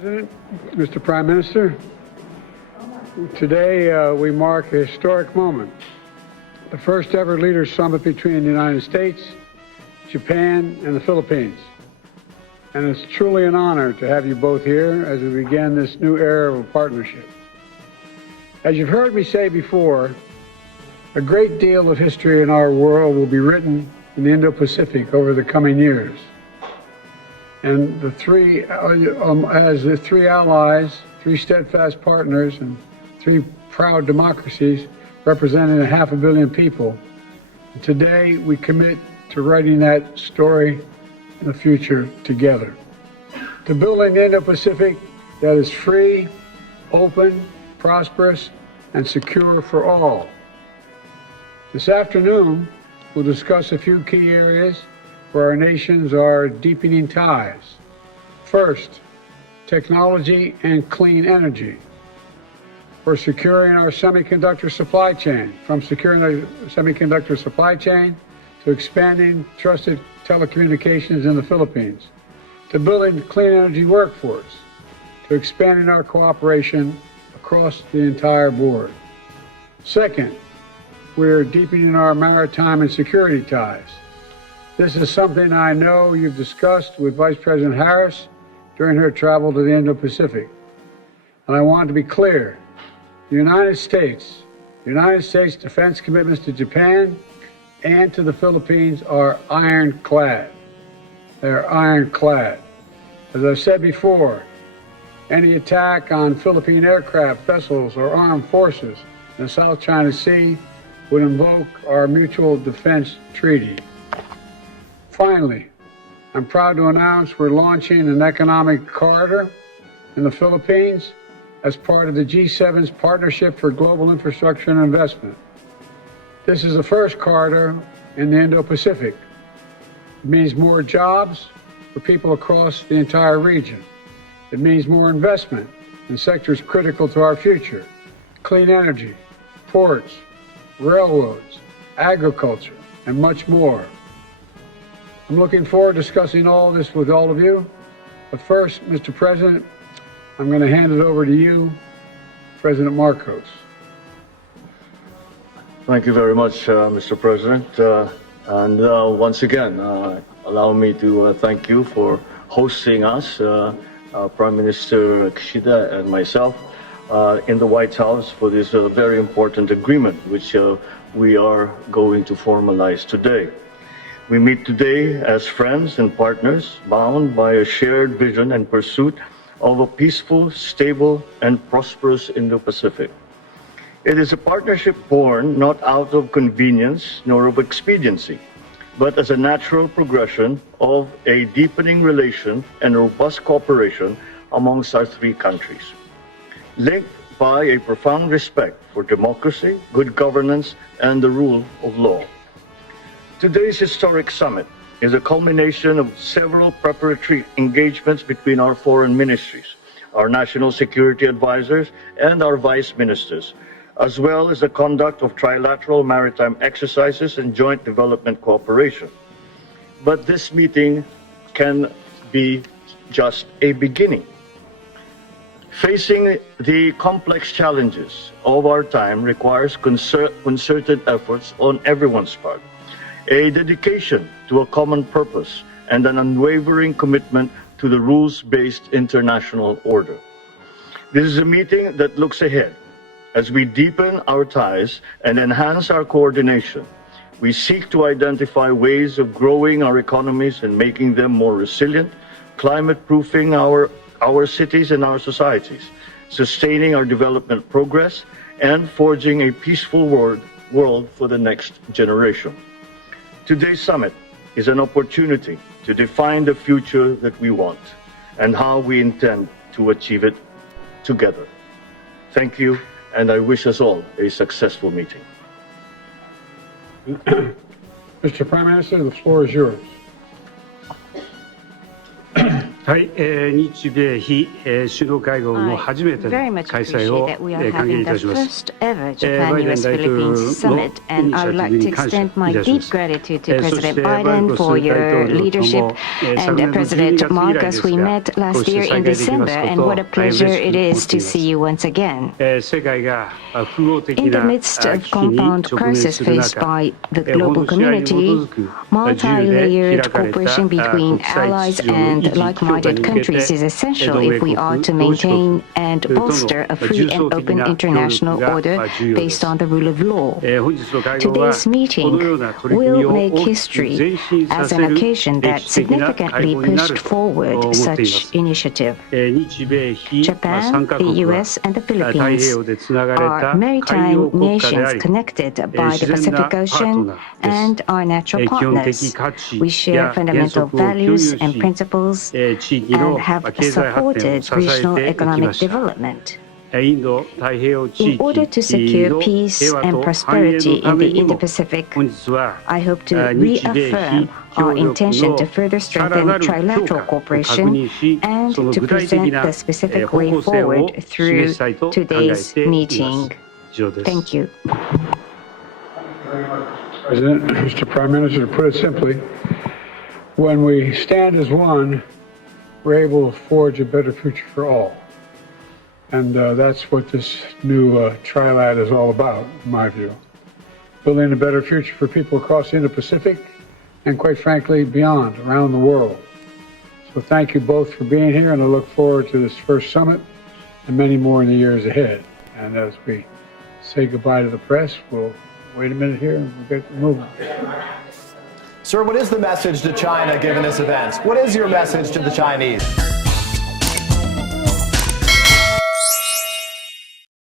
President, Mr. Prime Minister, today we mark a historic moment, the first ever Leaders Summit between the United States, Japan, and the Philippines. And it's truly an honor to have you both here as we begin this new era of a partnership. As you've heard me say before, a great deal of history in our world will be written in the Indo-Pacific over the coming years. And the three, as the three allies, three steadfast partners, and three proud democracies representing 500 million people, today we commit to writing that story in the future together. To building the Indo-Pacific that is free, open, prosperous, and secure for all. This afternoon, we'll discuss a few key areas where our nations are deepening ties. First, technology and clean energy. For securing our semiconductor supply chain, from securing our semiconductor supply chain to expanding trusted telecommunications in the Philippines, to building a clean energy workforce, to expanding our cooperation across the entire board. Second, we're deepening our maritime and security ties. This is something I know you've discussed with Vice President Harris during her travel to the Indo-Pacific. And I want to be clear, the United States defense commitments to Japan and to the Philippines are ironclad. They're ironclad. As I've said before, any attack on Philippine aircraft, vessels, or armed forces in the South China Sea would invoke our Mutual Defense Treaty. Finally, I'm proud to announce we're launching an economic corridor in the Philippines as part of the G7's Partnership for Global Infrastructure and Investment. This is the first corridor in the Indo-Pacific. It means more jobs for people across the entire region. It means more investment in sectors critical to our future: clean energy, ports, railroads, agriculture, and much more. I'm looking forward to discussing all this with all of you. But first, Mr. President, I'm going to hand it over to you, President Marcos. Thank you very much, Mr. President. Once again, allow me to thank you for hosting us, Prime Minister Kishida and myself, in the White House for this very important agreement, which we are going to formalize today. We meet today as friends and partners, bound by a shared vision and pursuit of a peaceful, stable, and prosperous Indo-Pacific. It is a partnership born not out of convenience nor of expediency, but as a natural progression of a deepening relation and robust cooperation amongst our three countries, linked by a profound respect for democracy, good governance, and the rule of law. Today's historic summit is a culmination of several preparatory engagements between our foreign ministries, our national security advisors, and our vice ministers, as well as the conduct of trilateral maritime exercises and joint development cooperation. But this meeting can be just a beginning. Facing the complex challenges of our time requires concerted efforts on everyone's part, a dedication to a common purpose, and an unwavering commitment to the rules-based international order. This is a meeting that looks ahead. As we deepen our ties and enhance our coordination, we seek to identify ways of growing our economies and making them more resilient, climate-proofing our cities and our societies, sustaining our development progress, and forging a peaceful world for the next generation. Today's summit is an opportunity to define the future that we want and how we intend to achieve it together. Thank you, and I wish us all a successful meeting. Mr. Prime Minister, the floor is yours. はい、日米非、首脳会合の初めての very much 開催 appreciate を、 that we 歓 are 迎 having い the たします。 first ever バイデン Japan-US 大統領の Philippines summit, and I would like to extend my deep gratitude to そし President てバイ Biden デン for 大 your 統領とも leadership 昨 and 年の12 President 月以来 Marcos. です We が、 met こう last して year 再 in 会できま December, すこ and とを what a 大変 pleasure 嬉しく it 思 is ってい to ま see す。 you once again. 世界が複合的 In the な midst of 危機に compound 直面 crisis する faced 中、 by the 法 global の支配に基 community, づく自由で multi-layered 開かれた cooperation between 国際 allies 秩序の維 and 持強化 like-minded に向けて countries is essential 同盟 if we 国 are to 同志国 maintain and との bolster a free 重層 and 的 open な協 international 力が order 重要で based す。 on the rule of law. 本日の会合は Today's この meeting ような取り組み will を make 大きく前 history 進さ as せ an る occasion that 歴史的な会 significantly 合にな pushed ると forward 思っていま such す。 initiative. 日米非3 Japan, カ the 国は US, and the 太平 Philippines 洋でつながれ are た海洋 maritime 国家であ nations り、 connected by the 自然な Pacific パート Ocean ナーです。 and are natural 基本的 partners. 価値 We share や原 fundamental 則を共有 values and し、 principles 地域 and の have 経済発展を supported 支え regional ていきま economic した。 development. インド太平洋地 In 域 order to secure の peace 平和 and と繁栄の prosperity た in め the にも、 Indo-Pacific, 本日は I hope to 日米非 reaffirm 協 our 力 intention の to further さら strengthen なる強 trilateral 化を確 cooperation 認し、 and その to 具体的 present な the specific 方 way 向性を forward 示 through したいと考え today's ています。 meeting. 以上です。 Thank you. President, Mr. Prime Minister, to put it simply, when we stand as one, we're able to forge a better future for all. And that's what this new Trilat is all about, in my view. Building a better future for people across the Indo-Pacific and, quite frankly, beyond, around the world. So thank you both for being here, and I look forward to this first summit and many more in the years ahead. And as we say goodbye to the press, we'll wait a minute here and we'll get moving. Sir, what is the message to China given this event? What is your message to the Chinese?